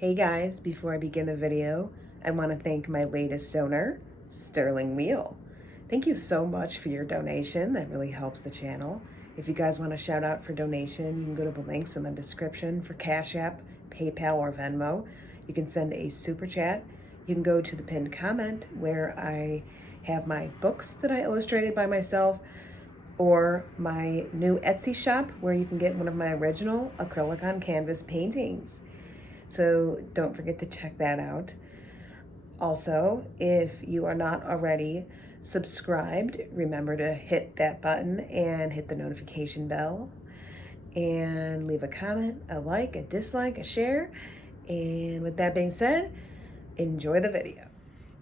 Hey guys, before I begin the video, I want to thank my latest donor, Sterling Wheel. Thank you so much for your donation. That really helps the channel. If you guys want a shout out for donation, you can go to the links in the description for Cash App, PayPal, or Venmo. You can send a super chat. You can go to the pinned comment where I have my books that I illustrated by myself, or my new Etsy shop where you can get one of my original acrylic on canvas paintings. So don't forget to check that out. Also, if you are not already subscribed, remember to hit that button and hit the notification bell and leave a comment, a like, a dislike, a share. And with that being said, enjoy the video.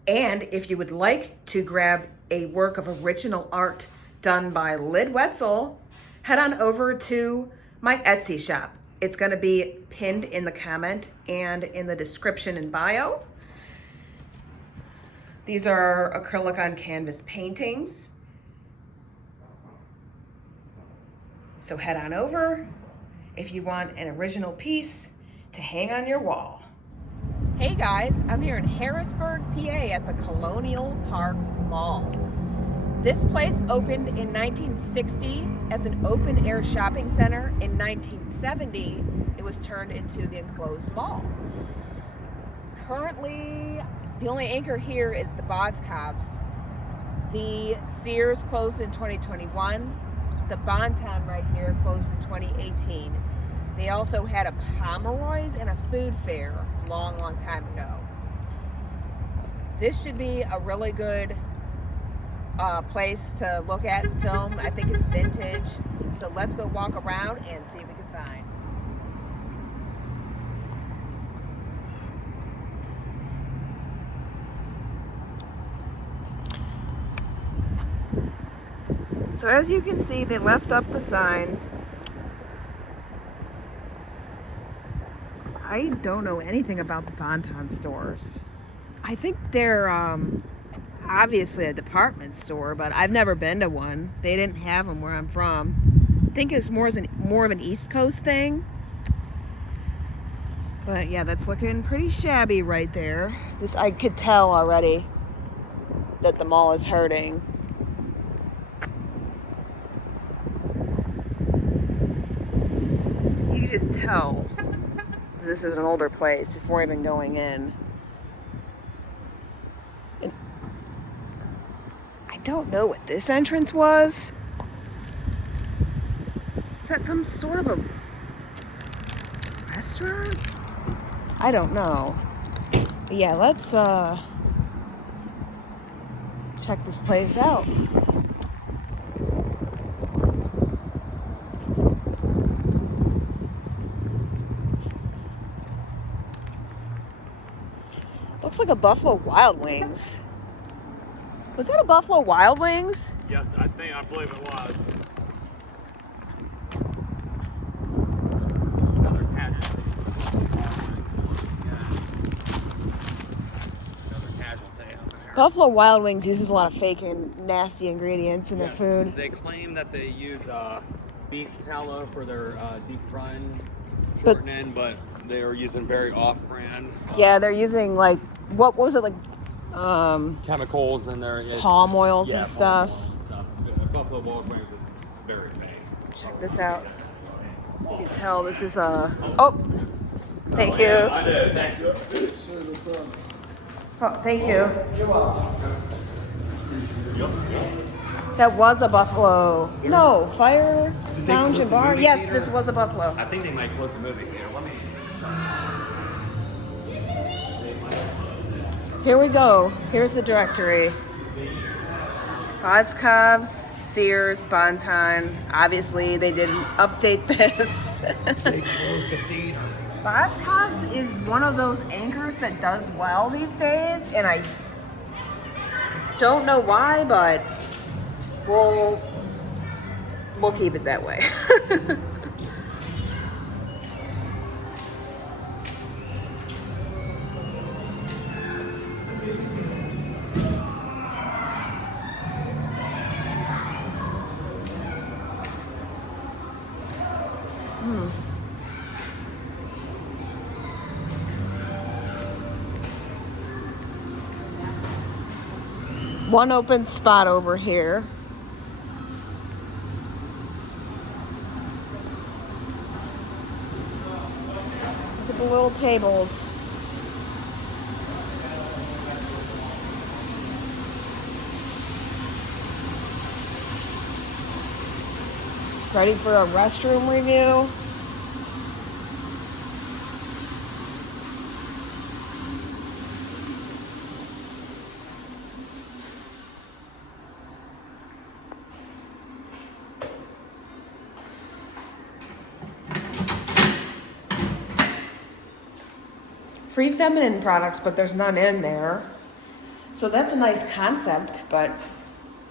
And if you would like to grab a work of original art done by Lydwetzel, head on over to my Etsy shop. It's going to be pinned in the comment and in the description and bio. These are acrylic on canvas paintings. So head on over if you want an original piece to hang on your wall. Hey guys, I'm here in Harrisburg, PA at the Colonial Park Mall. This place opened in 1960 as an open-air shopping center. In 1970, it was turned into the enclosed mall. Currently, the only anchor here is the Boscov's. The Sears closed in 2021. The Bonton right here closed in 2018. They also had a Pomeroy's and a food fair long time ago. This should be a really good place to look at and film. I think it's vintage. So let's go walk around and see what we can find. So as you can see, they left up the signs. I don't know anything about the Bonton stores. I think they're obviously a department store, but I've never been to one. They didn't have them where I'm from. I think it's more of an East Coast thing. But yeah, that's looking pretty shabby right there. This, I could tell already that the mall is hurting. You can just tell this is an older place before even going in. And I don't know what this entrance was. Is that some sort of a restaurant? I don't know. But yeah, let's check this place out. Looks like a Buffalo Wild Wings. Was that a Buffalo Wild Wings? Yes, I believe it was. Another casualty out there. Buffalo Wild Wings uses a lot of fake and nasty ingredients in their food. They claim that they use beef tallow for their deep frying But- shortening, but they are using very off-brand. Yeah, they're using like, what was it, like Chemicals in there. palm oils and palm stuff. oil and stuff. Buffalo Wild Wings is very fake. Check this out. You can tell this is a, oh, thank you. I did, thank you. Oh, thank you. That was a Buffalo. No, Fire Lounge and Bar. Yes, this was a Buffalo. I think they might close the movie theater. Let me. Here we go. Here's the directory. Boscov's, Sears, Bonton. Obviously, they didn't update this. They closed the theater. Boscov's is one of those anchors that does well these days, and I don't know why, but we'll keep it that way. one open spot over here. Look at the little tables. Ready for a restroom review? Free feminine products, but there's none in there. So that's a nice concept, but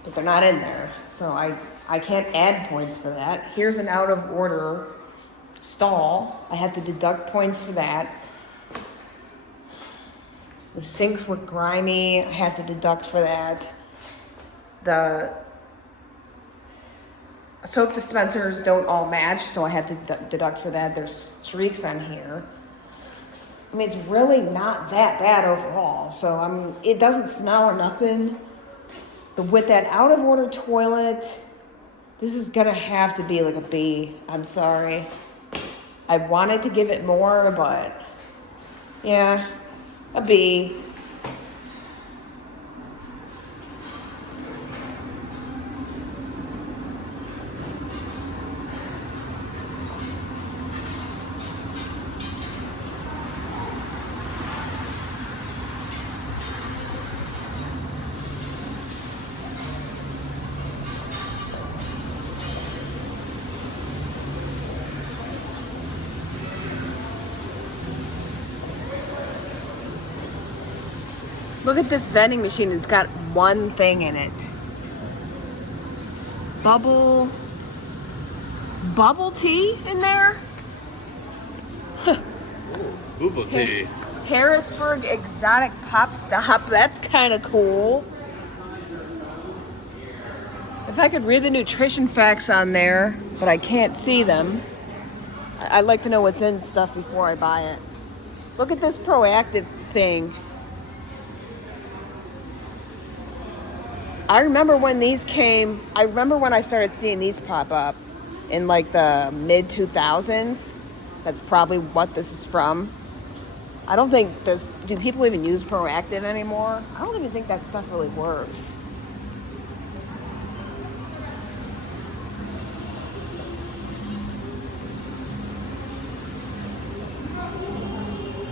they're not in there. So I can't add points for that. Here's an out of order stall. I have to deduct points for that. The sinks look grimy. I have to deduct for that. The soap dispensers don't all match, so I have to deduct for that. There's streaks on here. I mean, it's really not that bad overall. So it doesn't smell or nothing. But with that out of order toilet, this is gonna have to be like a B. I'm sorry. I wanted to give it more, but yeah, a B. Look at this vending machine. It's got one thing in it. Bubble tea in there? Bubble tea. Harrisburg exotic pop stop. That's kind of cool. If I could read the nutrition facts on there, but I can't see them. I'd like to know what's in stuff before I buy it. Look at this proactive thing. I remember when these came, I remember when I started seeing these pop up in like the mid 2000s. That's probably what this is from. I don't think do people even use Proactive anymore? I don't even think that stuff really works.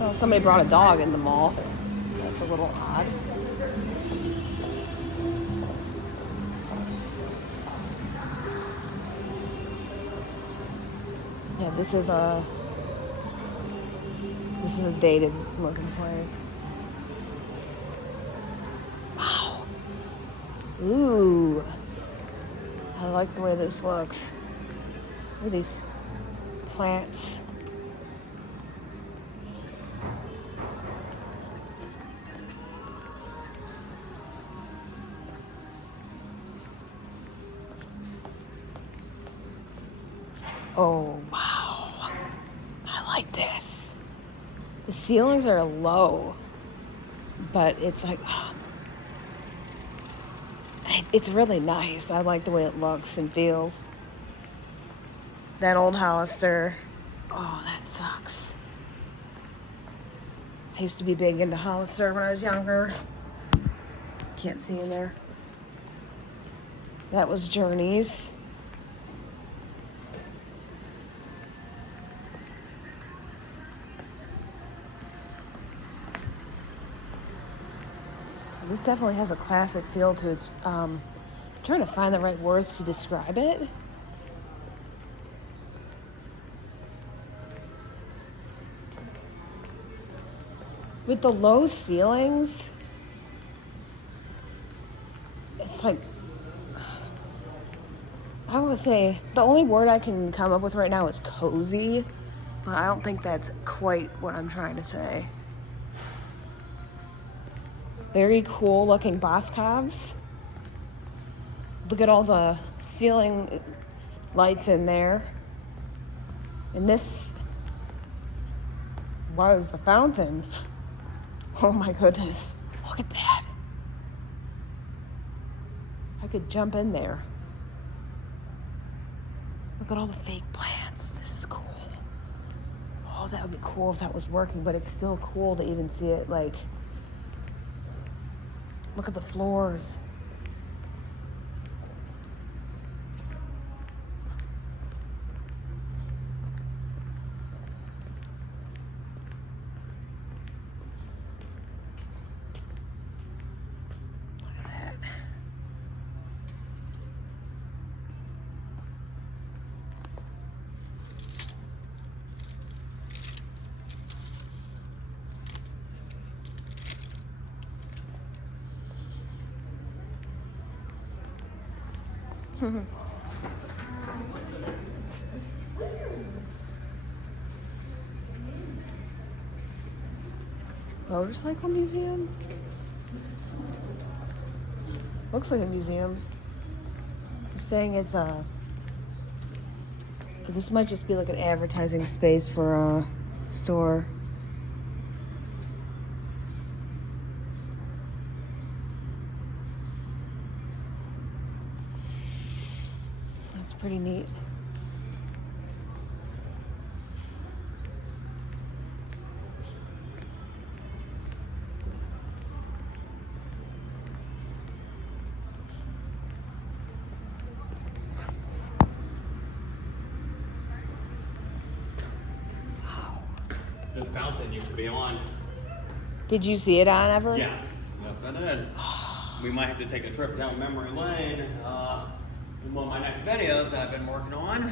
Oh, somebody brought a dog in the mall. That's a little odd. Yeah, this is a dated looking place. Wow. Ooh. I like the way this looks. Look at these plants. Oh, wow. I like this. The ceilings are low, but it's like, it's really nice. I like the way it looks and feels. That old Hollister, oh, that sucks. I used to be big into Hollister when I was younger. Can't see in there. That was Journeys. This definitely has a classic feel to it. I'm trying to find the right words to describe it. With the low ceilings, it's like, I want to say, the only word I can come up with right now is cozy, but I don't think that's quite what I'm trying to say. Very cool looking Boscovs. Look at all the ceiling lights in there. And this was the fountain. Oh my goodness, look at that. I could jump in there. Look at all the fake plants. This is cool. Oh, that would be cool if that was working, but it's still cool to even see it, like, look at the floors. Look at that. Motorcycle museum? Looks like a museum. I'm saying it's a... This might just be like an advertising space for a store. That's pretty neat. This fountain used to be on. Did you see it on ever? Yes, yes I did. We might have to take a trip down memory lane in one of my next videos that I've been working on.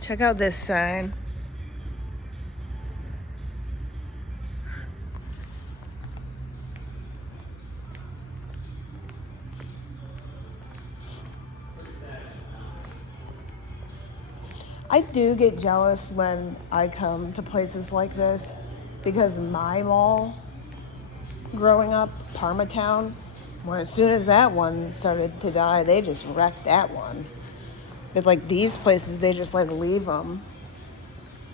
Check out this sign. I do get jealous when I come to places like this because my mall growing up, Parmatown, well, as soon as that one started to die, they just wrecked that one. But like these places, they just like leave them.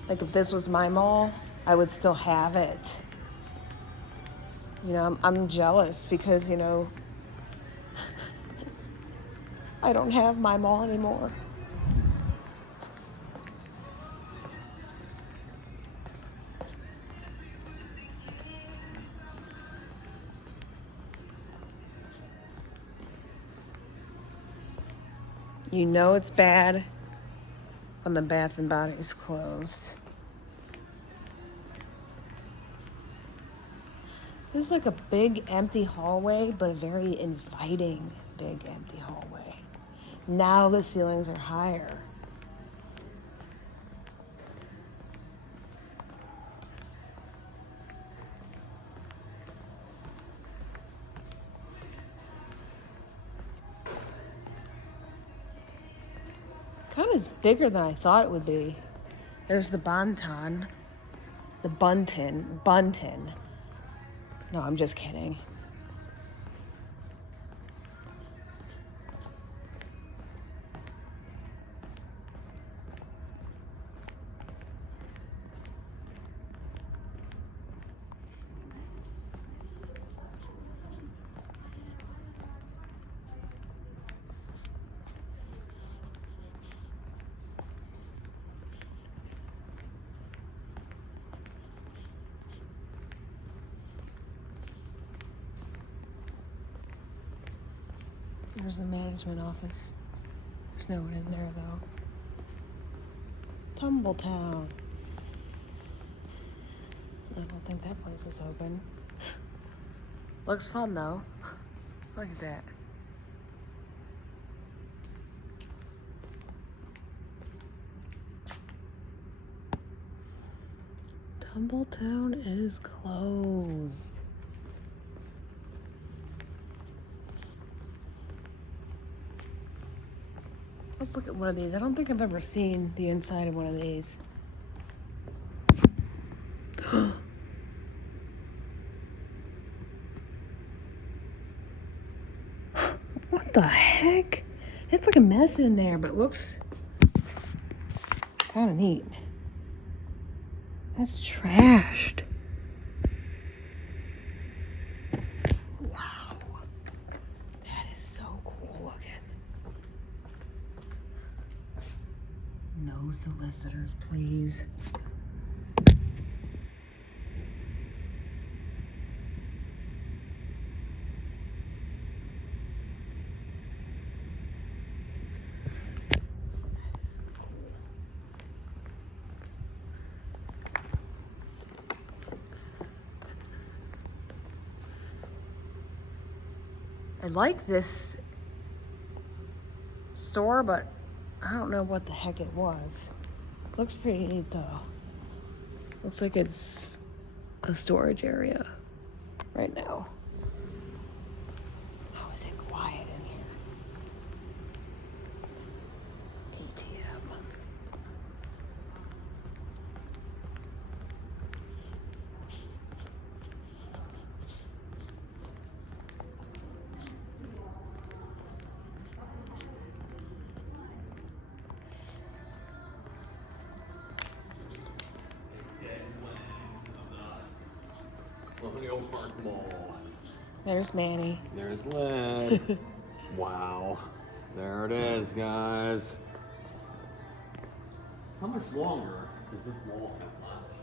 Like if this was my mall, I would still have it. You know, I'm jealous because, you know, I don't have my mall anymore. You know it's bad when the Bath and Body is closed. This is like a big empty hallway, but a very inviting big empty hallway. Now the ceilings are higher. Kind of bigger than I thought it would be. There's the Bunton. No, I'm just kidding. There's the management office. There's no one in there, though. Tumbletown. I don't think that place is open. Looks fun, though. Look at that. Tumbletown is closed. Let's look at one of these. I don't think I've ever seen the inside of one of these. What the heck? It's like a mess in there, but it looks kind of neat. That's trashed. Wow. No solicitors, please. I like this store, but I don't know what the heck it was. Looks pretty neat though. Looks like it's a storage area right now. How is it quiet in here? ATM. Colonial Park Mall. There's Manny. There's Lynn. Wow. There it is, guys. How much longer does this mall have left?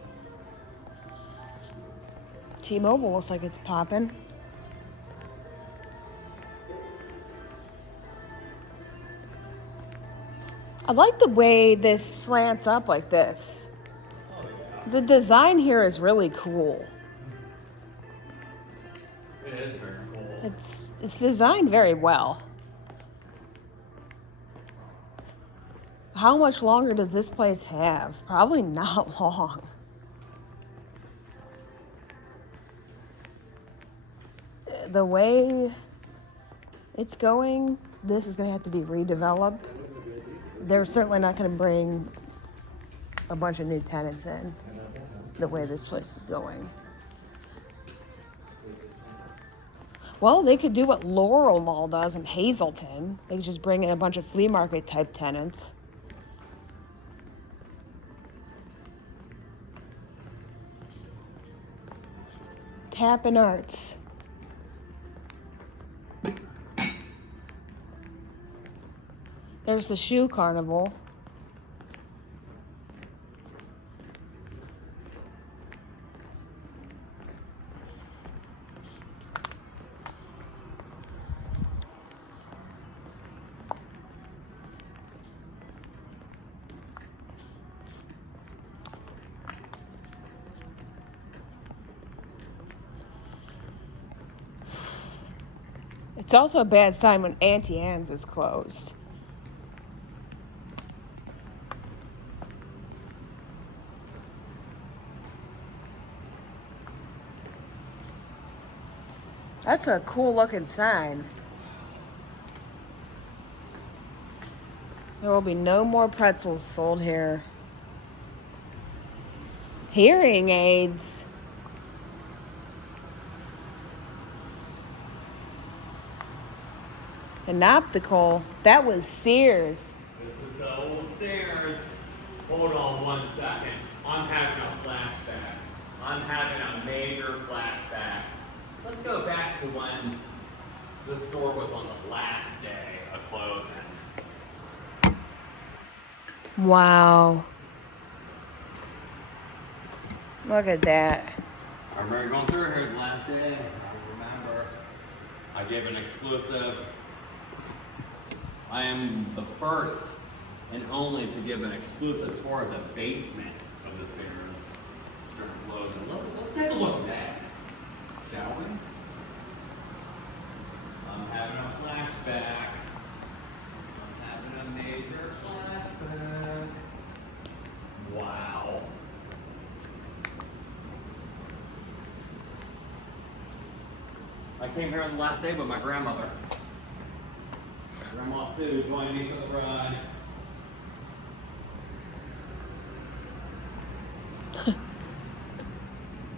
T-Mobile looks like it's popping. I like the way this slants up like this. Oh, yeah. The design here is really cool. It is very cool. It's designed very well. How much longer does this place have? Probably not long. The way it's going, this is going to have to be redeveloped. They're certainly not going to bring a bunch of new tenants in the way this place is going. Well, they could do what Laurel Mall does in Hazleton. They could just bring in a bunch of flea market type tenants. Tappan Arts. There's the shoe carnival. It's also a bad sign when Auntie Anne's is closed. That's a cool looking sign. There will be no more pretzels sold here. Hearing aids. An optical. That was Sears. This is the old Sears. Hold on 1 second. I'm having a flashback. I'm having a major flashback. Let's go back to when the store was on the last day of closing. Wow. Look at that. I remember going through here the last day. I remember. I gave an exclusive. I am the first and only to give an exclusive tour of the basement of the Sears during closing. Let's take a look at that, shall we? I'm having a flashback. I'm having a major flashback. Wow. I came here on the last day with my grandmother. Grandma Sue joined me for the ride.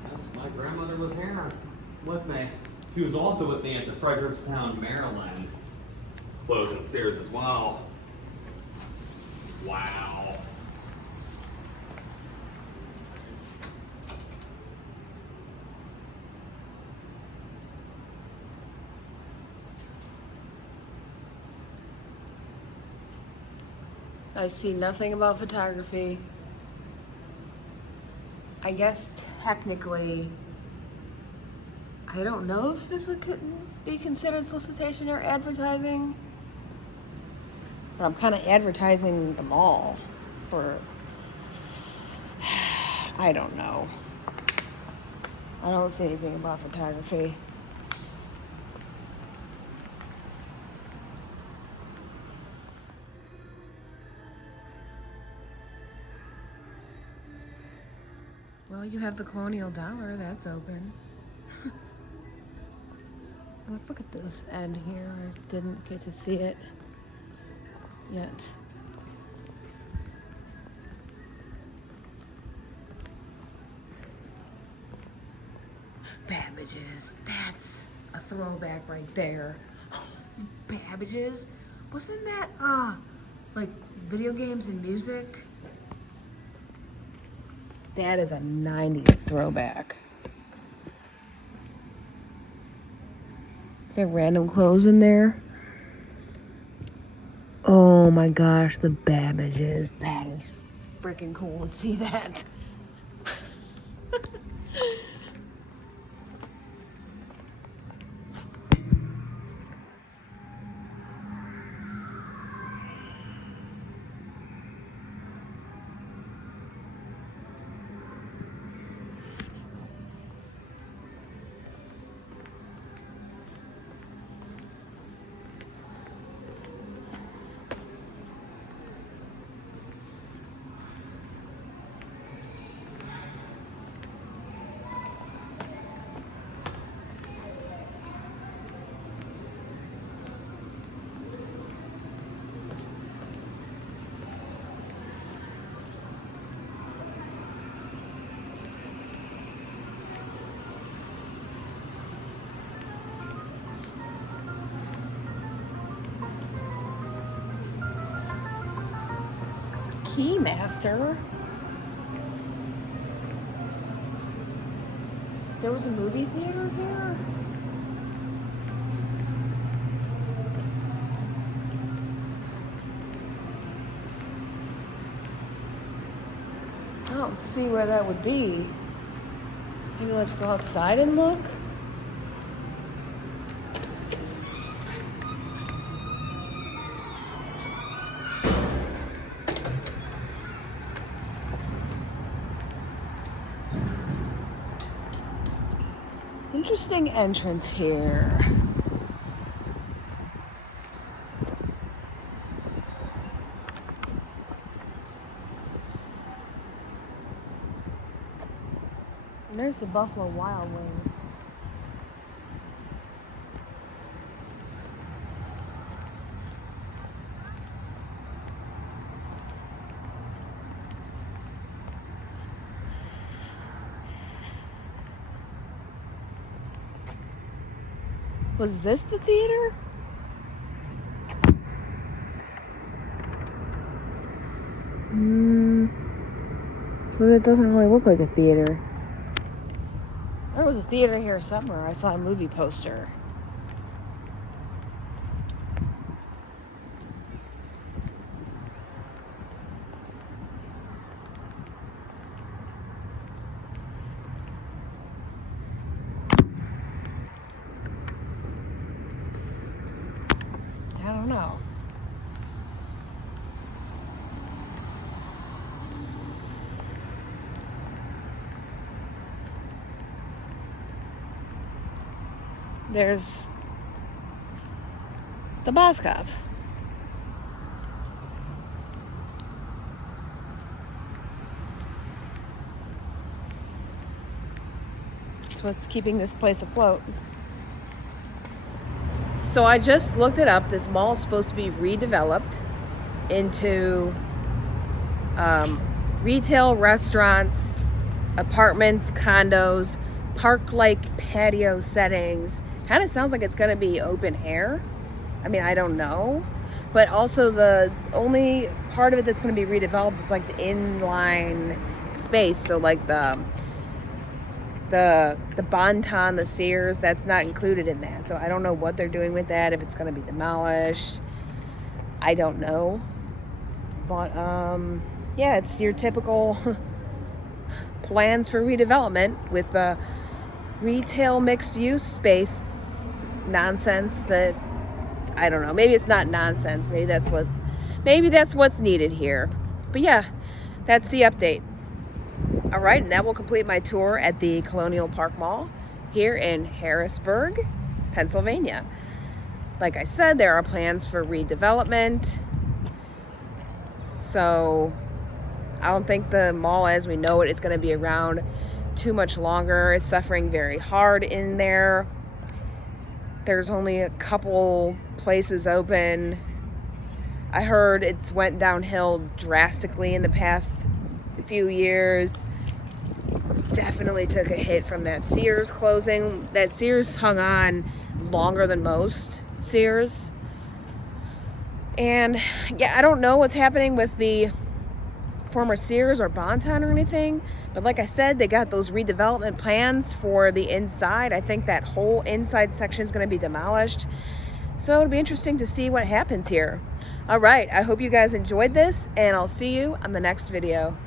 Yes, my grandmother was here with me. She was also with me at the Frederickstown, Maryland closing Sears as well. Wow. I see nothing about photography. I guess technically, I don't know if this would be considered solicitation or advertising, but I'm kind of advertising them all for, I don't know. I don't see anything about photography. Well, you have the Colonial Dollar, that's open. Let's look at this end here. I didn't get to see it yet. Babbage's, that's a throwback right there. Babbage's, wasn't that like video games and music? That is a 90s throwback. Is there random clothes in there? Oh my gosh, the Babbage's. That is freaking cool to see that. Keymaster. There was a movie theater here? I don't see where that would be. Maybe let's go outside and look. Interesting entrance here. And there's the Buffalo Wild Wings. Was this the theater? So that doesn't really look like a theater. There was a theater here somewhere. I saw a movie poster. I don't know. There's the Boskop. That's what's keeping this place afloat. So I just looked it up. This mall is supposed to be redeveloped into retail, restaurants, apartments, condos, park-like patio settings. Kind of sounds like it's going to be open air. I mean, I don't know. But also the only part of it that's going to be redeveloped is like the inline space. So like the Bonton, the Sears, that's not included in that. So I don't know what they're doing with that, if it's going to be demolished. I don't know. But yeah, it's your typical plans for redevelopment with the retail mixed use space nonsense that, I don't know, maybe it's not nonsense, maybe that's what's needed here. But yeah, that's the update. All right, and that will complete my tour at the Colonial Park Mall here in Harrisburg, Pennsylvania. Like I said, there are plans for redevelopment. So I don't think the mall as we know it is going to be around too much longer. It's suffering very hard in there. There's only a couple places open. I heard it's went downhill drastically in the past few years. Definitely took a hit from that Sears closing. That Sears hung on longer than most Sears. And yeah, I don't know what's happening with the former Sears or Bonton or anything, but like I said, they got those redevelopment plans for the inside. I think that whole inside section is going to be demolished, so it'll be interesting to see what happens here. All right, I hope you guys enjoyed this, and I'll see you on the next video.